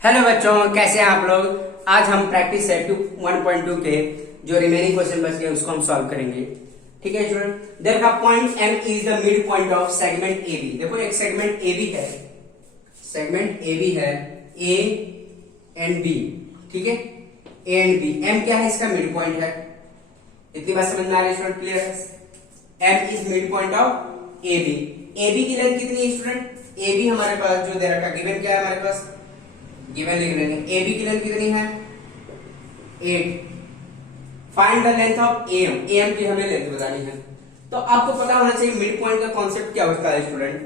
Hello बच्चों, कैसे हैं आप लोग। आज हम प्रैक्टिस सेट 1.2 के जो रिमेनिंग क्वेश्चन बच गए उसको हम सॉल्व करेंगे। ठीक है स्टूडेंट, देखो point M is the mid point of segment A B. देखो एक सेगमेंट ए बी है, सेगमेंट ए बी है, ए एंड बी। ठीक है, ए एंड बी, एम क्या है, इसका मिड पॉइंट है। इतनी बात समझ में आ रही है स्टूडेंट, क्लियर है। M is mid point of A B. A B की लेंथ कितनी है स्टूडेंट, ए बी हमारे पास जो दे रखा है, गिवन क्या है हमारे पास, गिवन लिख लेंगे। ए बी की लेंथ कितनी है 8। Find the length of A M, A M की हमें लेंथ बतानी है। तो आपको पता होना चाहिए मिड पॉइंट का कॉन्सेप्ट क्या होता है स्टूडेंट।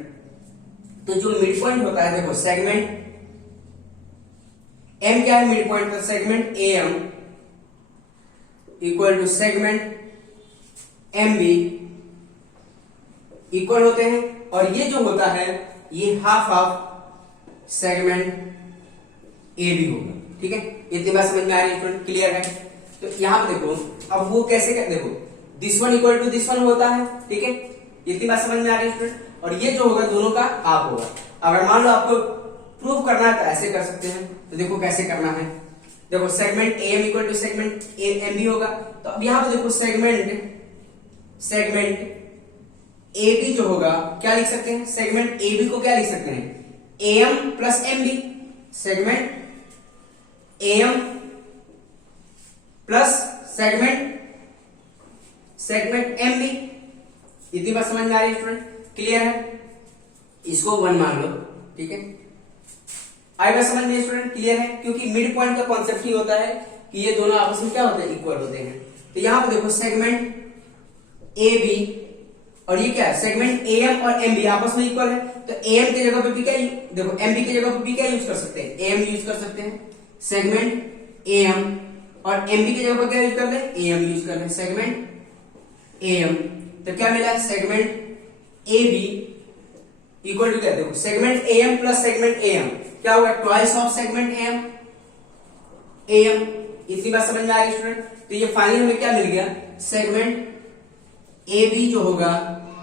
तो जो मिड पॉइंट होता है, देखो सेगमेंट एम क्या है मिड पॉइंट का, segment A M equal to segment M B equal होते हैं। और ये जो होता है ये half of segment A B होगा। ठीक है, इतनी बात समझ में आ रही है स्टूडेंट, क्लियर है। तो यहां पे देखो, अब वो कैसे कर, देखो this one equal to this one होता है। ठीक है, इतनी बात समझ में आ रही है स्टूडेंट। और ये जो होगा दोनों का हाफ होगा। अगर मान लो आपको प्रूव करना है तो ऐसे कर सकते हैं। तो देखो कैसे करना है, देखो segment A M equal to segment A M B होगा। तो अब यहां पे देखो सेगमेंट ए बी जो होगा क्या लिख सकते हैं, सेगमेंट ए बी को क्या लिख सकते हैं, A M plus M B. Segment A M plus segment M B. इतनी बात समझ में आ रही है स्टूडेंट, क्लियर है। इसको 1 मान लो। ठीक है, आएगा समझ में स्टूडेंट, क्लियर है। क्योंकि मिड पॉइंट का कॉन्सेप्ट ही होता है कि ये दोनों आपस में क्या होते हैं, इक्वल होते हैं। तो यहां पर देखो सेगमेंट ए बी और ये क्या है, सेगमेंट ए एम और एम बी आपस में इक्वल है। तो ए एम की जगह पे बी क्या, देखो एम बी की जगह पे बी क्या यूज कर सकते हैं, ए एम यूज कर सकते हैं। सेगमेंट ए एम और एम बी की जगह पर क्या यूज कर ले, ए एम यूज कर ले, सेगमेंट ए एम। तो क्या मिला, segment A B equal to क्या, देखो segment A M plus segment A M क्या होगा, twice of segment A M. इतनी बात समझ में आ रही है स्टूडेंट। तो ये फाइनली हमें क्या मिल गया, सेगमेंट ए बी जो होगा,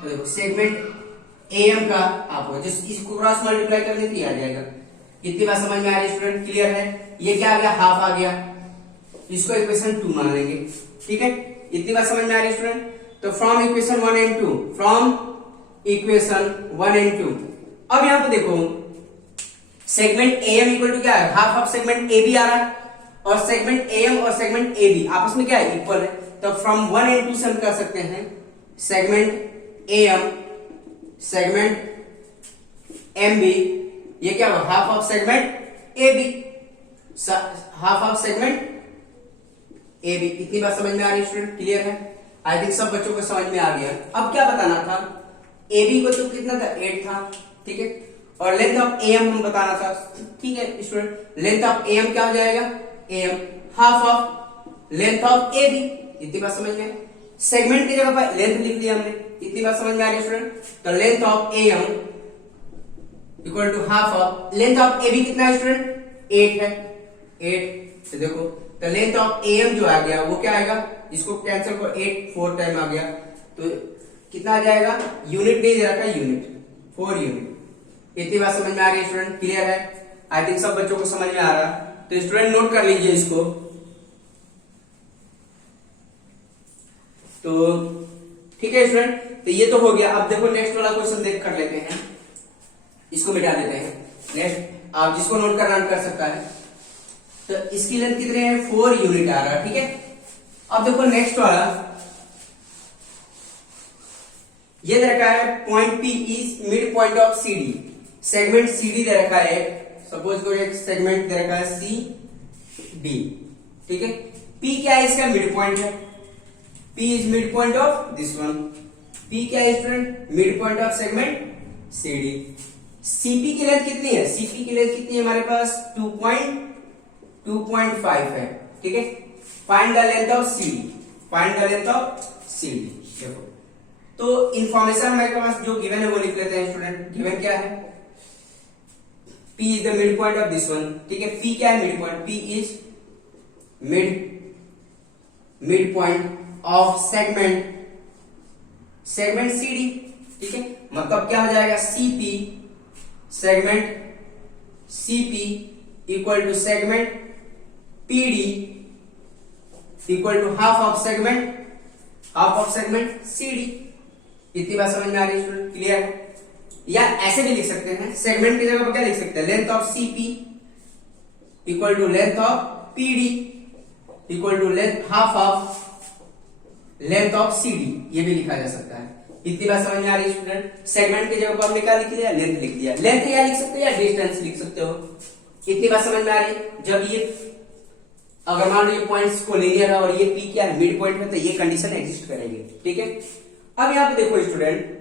तो देखो सेगमेंट ए एम का आप होगा, जिस इसको क्रॉस मल्टीप्लाई करने से आ जाएगा। इतनी बात समझ में आ रही है स्टूडेंट, क्लियर है। ये क्या आ गया, हाफ आ गया, इसको इक्वेशन 2 मान लेंगे। ठीक है, इतनी बात समझ में आ रही है स्टूडेंट। तो from equation 1 and 2, from equation 1 and 2, अब यहां पे देखो segment A M equal to क्या है, half of segment A B आ रहा है। और सेगमेंट ए एम और सेगमेंट ए बी आपस में क्या है, इक्वल है। तो फ्रॉम 1 एंड 2 से हम कर सकते हैं segment A M segment M B, ये क्या होगा, half of segment A B, half of segment A B. इतनी बात समझ में आ रही है स्टूडेंट, क्लियर है। आई थिंक सब बच्चों को समझ में आ गया। अब क्या बताना था, ए बी को तो कितना था, 8 था। ठीक है, और लेंथ ऑफ ए एम हम बताना था। ठीक है student, length of A M क्या हो जाएगा, A M half of length of A B. इतनी बात समझ में, सेगमेंट की जगह पर लेंथ लिख लिया हमने। इतनी बात समझ में आ रही है स्टूडेंट। तो length of A M equal to half of length of A B कितना है स्टूडेंट, 8 है, 8। तो देखो तो लेंथ ऑफ ए एम जो आ गया वो क्या आएगा, इसको कैंसिल करो, 8 4 टाइम आ गया। तो कितना आ जाएगा, यूनिट नहीं दे रखा है, यूनिट 4 यूनिट। इतनी बात समझ में आ रही है स्टूडेंट, क्लियर है। आई थिंक सब बच्चों को समझ में आ रहा है। तो स्टूडेंट नोट कर लीजिए इसको। तो ठीक है स्टूडेंट, तो ये तो हो गया। अब देखो नेक्स्ट वाला क्वेश्चन देख कर लेते हैं, इसको मिटा देते हैं। नेक्स्ट आप जिसको नोट करना कर सकता है। तो इसकी लेंथ कितने है, 4 यूनिट आ रहा है। ठीक है, अब देखो नेक्स्ट वाला, ये दे रखा है point P is mid point of C D. Segment C D दे रखा है, सपोज करो एक सेगमेंट दे रखा है सी डी। ठीक है, पी क्या है, इसका मिड पॉइंट है। P is midpoint of this one. P क्या है student, mid point of segment CD. CP की लेंथ कितनी है, CP की लेंथ कितनी है हमारे पास, 2.5 है। ठीक है, find the length of CD, find the length of CD। देखो तो इंफॉर्मेशन हमारे पास जो गिवन है वो लिख लेते हैं स्टूडेंट। गिवन क्या है, P is the midpoint of this one। ठीक है, P क्या है, mid point, P is mid point of segment C D. ठीक है, मतलब क्या हो जाएगा, CP segment CP equal to segment PD equal to half of segment CD. इतनी बात समझ में आ रही है स्टूडेंट? क्लियर है? या ऐसे भी लिख सकते हैं, सेगमेंट की जगह पर क्या लिख सकते हैं, length of CP equal to length of PD equal to half of length of CD, ये भी लिखा जा सकता है। इतनी बात समझ में आ रही है स्टूडेंट? सेगमेंट की जगह पर हमने क्या लिख दिया, लेंथ लिख दिया। लेंथ या लिख सकते हो या डिस्टेंस लिख सकते हो। इतनी बात समझ में आ रही है? जब ये अगर मान लो ये पॉइंट्स कोलिनियर है और ये पी क्या है, मिड पॉइंट है, तो ये कंडीशन एग्जिस्ट करेगी। ठीक है, अब यहाँ पे देखो स्टूडेंट,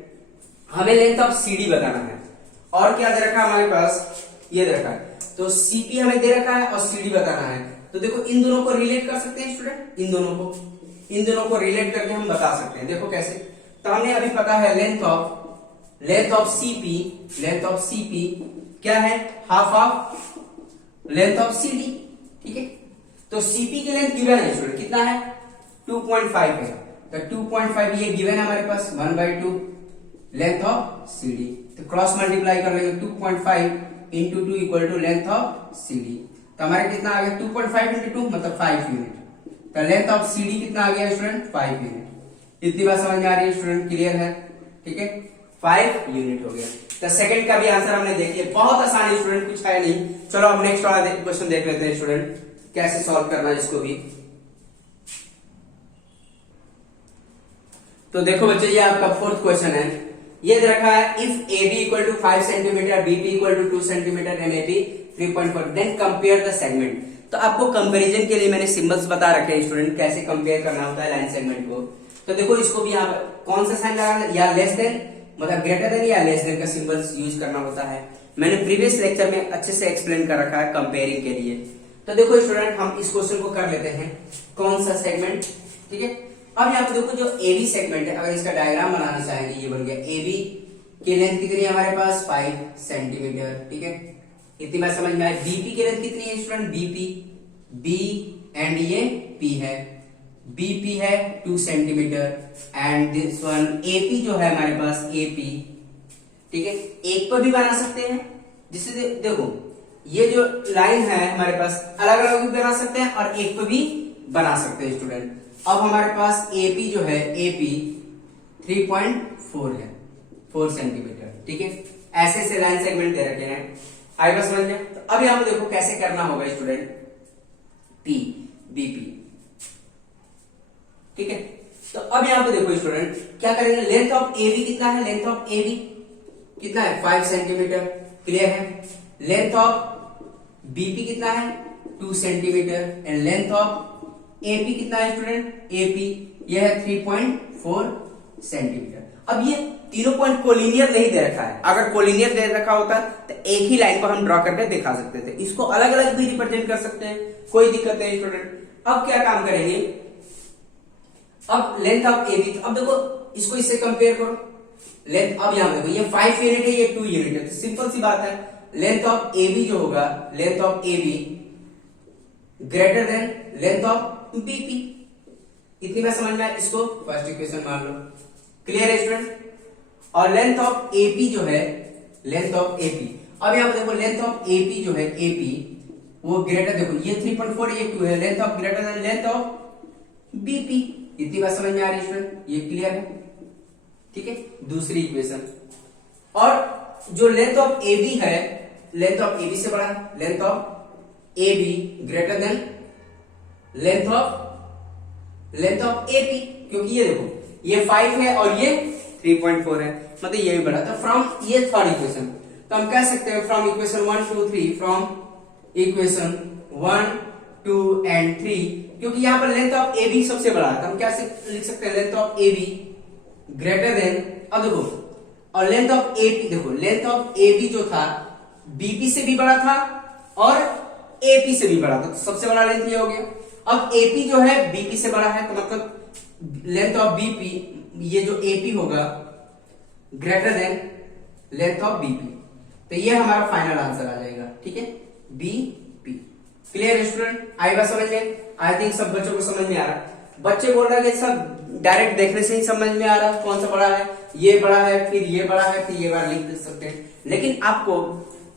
हमें लेंथ ऑफ सीडी बताना है और क्या दे रखा है हमारे पास, ये दे रखा है। तो सीपी हमें दे रखा है और सीडी बताना है। तो देखो इन दोनों को रिलेट कर सकते हैं स्टूडेंट, इन दोनों को रिलेट करके हम बता सकते हैं। देखो कैसे, तो हमने अभी पता है लेंथ ऑफ सीपी क्या है, half of length of CD. ठीक है, तो सीपी की लेंथ गिवन है स्टूडेंट, कितना है, 2.5 है। तो 2.5 ये गिवन है हमारे पास, 1/2 लेंथ ऑफ सीडी। तो क्रॉस मल्टीप्लाई कर लेंगे, 2.5 into 2 equal to length of CD. तो हमारे कितना आ गया, 2.5 इंटू 2 मतलब 5 यूनिट। तो लेंथ ऑफ सीडी कितना आ गया स्टूडेंट, 5 यूनिट। इतनी बात समझ में आ रही है स्टूडेंट? क्लियर है? ठीक है, 5 यूनिट हो गया। तो सेकंड का भी आंसर हमने देख लिया, बहुत आसान है स्टूडेंट, कुछ है नहीं। चलो अब नेक्स्ट वाला क्वेश्चन देख लेते हैं स्टूडेंट, कैसे सॉल्व करना है इसको भी। तो देखो बच्चे, ये आपका फोर्थ क्वेश्चन है। ये दे रखा है, if A B equal to 5 centimetre, B B equal to 2 centimetre and A B 3.4, then compare the segment. तो आपको कंपैरिजन के लिए मैंने सिंबल्स बता रखे हैं स्टूडेंट, कैसे कंपेयर करना होता है लाइन सेगमेंट को। तो देखो इसको भी यहाँ कौन सा साइन लगाना, या लेस देन मतलब ग्रेटर देन या लेस देन का सिंबल्स यूज करना होता है। मैंने प्रीवियस लेक्चर में अच्छे से एक्सप्लेन कर रखा है कंपेयरिंग के लिए। तो देखो स्टूडेंट, हम इस क्वेश्चन को कर लेते हैं, कौन सा सेगमेंट। ठीक है, अब यहाँ पे देखो जो AB सेगमेंट है, अगर इसका डायग्राम बनाना चाहेंगे, ये बन गया AB की लेंथ कितनी है हमारे पास, 5 सेंटीमीटर। ठीक है, इतनी बात समझ में आई। BP की लेंथ कितनी है स्टूडेंट, BP B एंड ये P है, BP है 2 centimetre and this one AP जो है हमारे पास AP। ठीक है, एक पर भी बना सकते हैं, जिससे देखो ये जो लाइन है हमारे पास अलग अलग भी बना सकते हैं और एक पर भी बना सकते हैं स्टूडेंट। अब हमारे पास AP जो है, AP 3.4 है, 4 सेंटीमीटर। ठीक है, ऐसे से लाइन सेगमेंट दे रखे हैं, आएगा समझ में? तो अब यहां पे देखो कैसे करना होगा स्टूडेंट, BP। ठीक है, तो अब यहां पे देखो स्टूडेंट क्या करेंगे, लेंथ ऑफ AB कितना है, लेंथ ऑफ AB कितना है, 5 सेंटीमीटर। क्लियर है? लेंथ ऑफ BP कितना है, 2 centimetre and length of AP कितना है स्टूडेंट, AP यह है 3.4 सेंटीमीटर। अब ये तीनों पॉइंट कोलिनियर नहीं दे रखा है, अगर कोलिनियर दे रखा होता तो एक ही लाइन को हम ड्रॉ करके दिखा सकते थे, इसको अलग अलग भी रिप्रेजेंट कर सकते हैं, कोई दिक्कत नहीं स्टूडेंट। अब क्या काम करेंगे, अब लेंथ ऑफ AB, अब देखो इसको इससे कंपेयर करो, लेंथ, अब यहां देखो ये 5 यूनिट है, ये 2 यूनिट है, तो सिंपल सी बात है, लेंथ ऑफ AB जो होगा, length of AB greater than length of BP। इतनी बात समझ में आए, इसको फर्स्ट इक्वेशन मान लो। क्लियर है स्टूडेंट? और लेंथ ऑफ AP जो है, लेंथ ऑफ AP, अब यहां पर देखो लेंथ ऑफ AP जो है, AP वो ग्रेटर, देखो ये 3.4 ये 2 है, length of greater than length of BP। इतनी बात समझ में आ रही है स्टूडेंट? ये क्लियर है? ठीक है, दूसरी इक्वेशन, और जो लेंथ ऑफ AB है, लेंथ ऑफ AB से बड़ा है, length of AB greater than length of AP, क्योंकि ये देखो ये 5 है और ये 3.4 है, मतलब ये भी बड़ा था। फ्रॉम ये थर्ड इक्वेशन, तो हम कह सकते हैं from equation 1 2 3, from equation 1 2 and 3, क्योंकि यहां पर लेंथ ऑफ AB सबसे बड़ा है, तो हम क्या लिख सकते हैं, length of AB greater than, अब देखो, और लेंथ ऑफ AP, देखो लेंथ ऑफ AB जो था BP से भी बड़ा था और AP से भी बड़ा था, तो सबसे बड़ा लेंथ ये हो गया। अब AP जो है BP से बड़ा है, तो मतलब लेंथ ऑफ BP, ये जो AP होगा greater than length of BP, तो ये हमारा फाइनल आंसर आ जाएगा। ठीक है, BP। क्लियर है स्टूडेंट? आई बात समझ में? आई थिंक सब बच्चों को समझ में आ रहा है। बच्चे बोल रहे हैं कि सब डायरेक्ट देखने से ही समझ में आ रहा है कौन सा बड़ा है, ये बड़ा है, फिर ये बड़ा है, फिर ये बार लिख सकते हैं, लेकिन आपको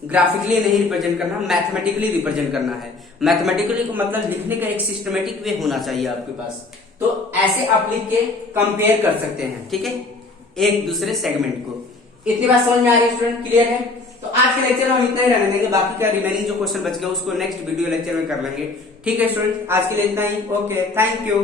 ग्राफिकली नहीं रिप्रेजेंट करना, मैथमेटिकली रिप्रेजेंट करना है। मैथमेटिकली को मतलब लिखने का एक सिस्टमेटिक वे होना चाहिए आपके पास। तो ऐसे आप लिख के कंपेयर कर सकते हैं, ठीक है, एक दूसरे सेगमेंट को। इतनी बात समझ में आ रही है स्टूडेंट, क्लियर है? तो आज के लेक्चर में हम इतना ही रहने देंगे, बाकी का रिमेनिंग जो क्वेश्चन बच गया उसको नेक्स्ट वीडियो लेक्चर में कर लेंगे। ठीक है स्टूडेंट, आज के लिए इतना ही। Okay, thank you.